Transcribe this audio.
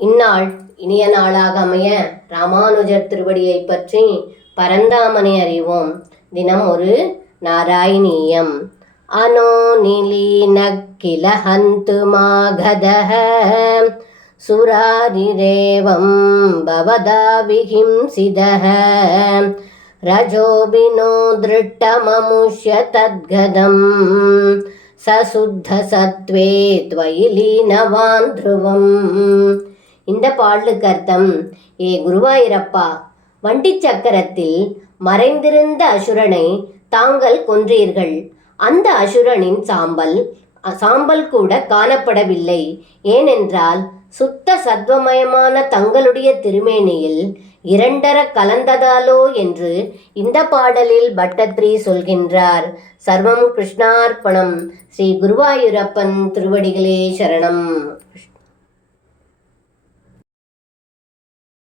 இந்நாள் இனிய நாளாக அமைய ராமானுஜர் திருவடியை பற்றி பரந்தாமனை அறிவோம். தினம் ஒரு நாராயணீயம். அனோநிலீனக்கில ஹந்து மாகதஹ சுராரிரேவம் பவதா விஹிம்சிதஹ ரஜோபினோ திருட்டமமுஷ்ய தத்கதம் சசுத்த சத்வே த்வயி லீனவான் த்ருவம். இந்த பாடலுக்கு அர்த்தம்: ஏ குருவாயிரப்பா, வண்டி சக்கரத்தில் மறைந்திருந்த அசுரனை தாங்கள் கொன்றீர்கள். அந்த அசுரனின் சாம்பல் கூட காணப்படவில்லை. ஏனென்றால் சுத்த சத்வமயமான தங்களுடைய திருமேனியில் இரண்டர கலந்ததாலோ என்று இந்த பாடலில் பட்டத்ரி சொல்கின்றார். சர்வம் கிருஷ்ணார்ப்பணம். ஸ்ரீ குருவாயூரப்பன் திருவடிகளே சரணம்.